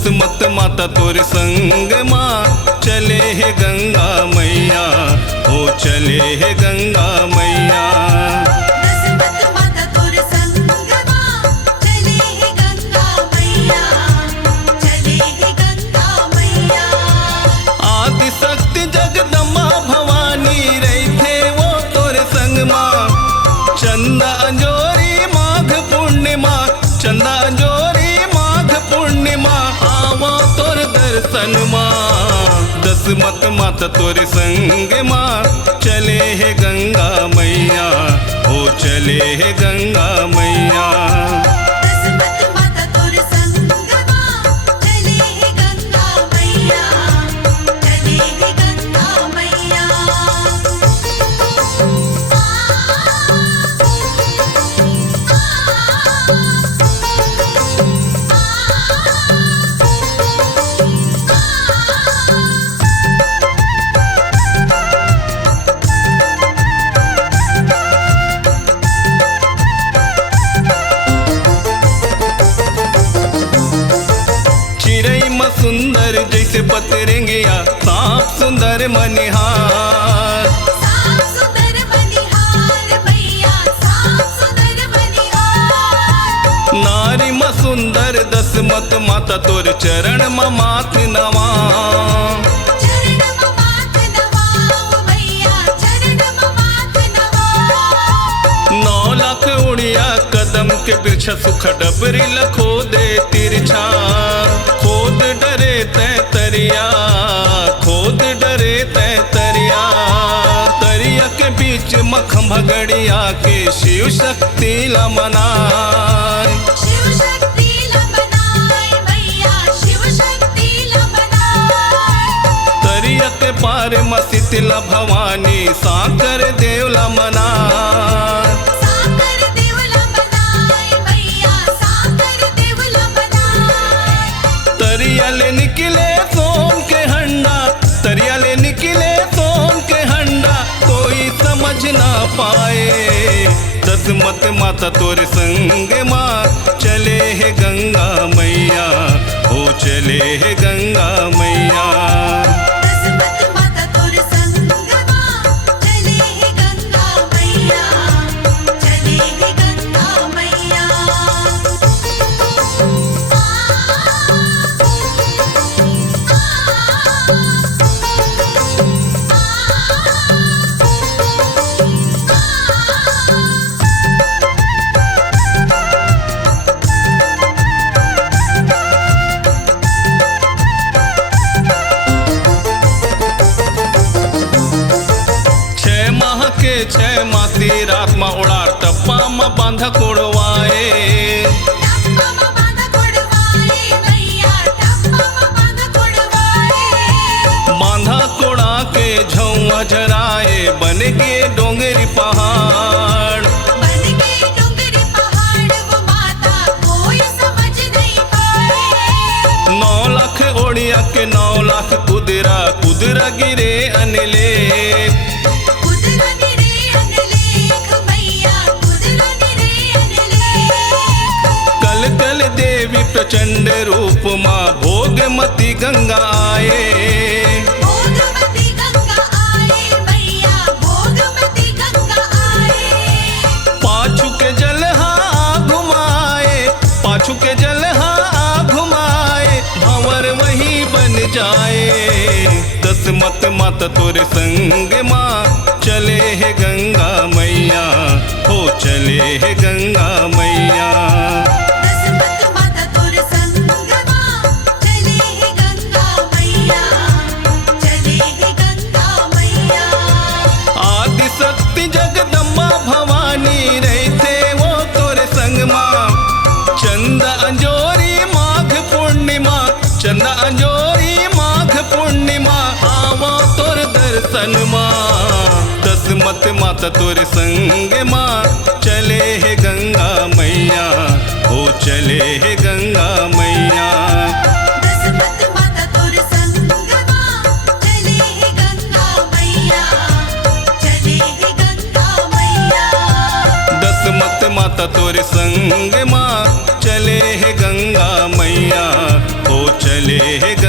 दसमत माता तोरे संग माँ चले है गंगा मैया, हो चले है गंगा मैया। दसमत माता तोरे संग माँ चले है गंगा मैया, चले है गंगा मैया। आदि शक्ति जगदम्बा भवानी रही थे वो तोरे संग माँ, चंदा अंजोरी माघ पूर्णिमा, चंदा अंजोरी माघ पूर्णिमा आवा तोर दर्शन माँ। दसमत माता तोरे संग माँ चले है गंगा मैया, हो चले है गंगा मैया। दसमत माता तोरे संग माँ चले है गंगा मैया, चले है गंगा मैया। सुंदर जैसे पतरंगिया, सांप सुंदर मनिहार, सांप सुंदर मनिहार भैया, सांप सुंदर मनिहार। नारी म सुंदर दसमत माता तोर चरण म माथ नवा, चरण म माथ नवाओ भैया, चरण म माथ नवाओ। 9 लाख उड़िया कदम के वृक्ष सुख डबरी लखो दे तिरछा, खोद डरे तै तरिया, खोद डरे तै तरिया। तरिया के बीच मखम भगड़िया के शिव शक्ति ला मनाए, शिव शक्ति ला बनाए भैया, शिव शक्ति ला बनाए। तरिया के पार म शीतला भवानी साकर देवला मनाए, साकर देवला बनाए भैया, साकर देवला बनाए। तरिया ले निकले सोम के हंडा, तरिया ले निकले सोम के हंडा कोई समझ ना पाए। दसमत माता तोरे संग माँ चले है गंगा मैया, हो चले है गंगा मैया। दसमत माता तोरे संग माँ चले है गंगा मैया, चले है गंगा मैया। के 6 मासी रात में उड़ा टप्पा में बांधा कोड़वाए, टप्पा में बांधा कोड़वाए भैया, टप्पा में बांधा कोड़वाए। बांधा कोड़ा के झौआ झराए बन के डोंगरी पहाड़, बन के डोंगरी पहाड़ वो माता कोई समझ नहीं पाए। 9 लाख ओड़िया के 9 लाख कुदरा, कुदरा गिरे अनले, कुदरा गिरे अनलेख भैया, कुदरा गिरे अनलेख। कल कल देवी प्रचंड रूप माँ भोगमती गंगा आए, भोगमती गंगा आए भैया, भोगमती गंगा आए। पाछू के जलहा घुमाए, पाछू के जलहा घुमाए भंवर वही बन जाए। दसमत माता तोरे संग माँ चले है गंगा मैया, हो चले है गंगा मैया। दसमत माता तोरे संग माँ चले है गंगा मैया, चले है गंगा मैया। आदि शक्ति जगदम्बा भवानी रही थे वो तोरे संग माँ, चंदा अंजोरी माघ पूर्णिमा, चंदा अंजोरी माघ पूर्णिमा आवा तोर दर्शन माँ। दसमत माता तोरे संग माँ चले है गंगा मैया, हो चले है गंगा मैया। दसमत माता तोरे संग माँ चले है गंगा मैया, चले है गंगा मैया। दसमत माता तोरे संग माँ चले है गंगा मैया, हो चले ले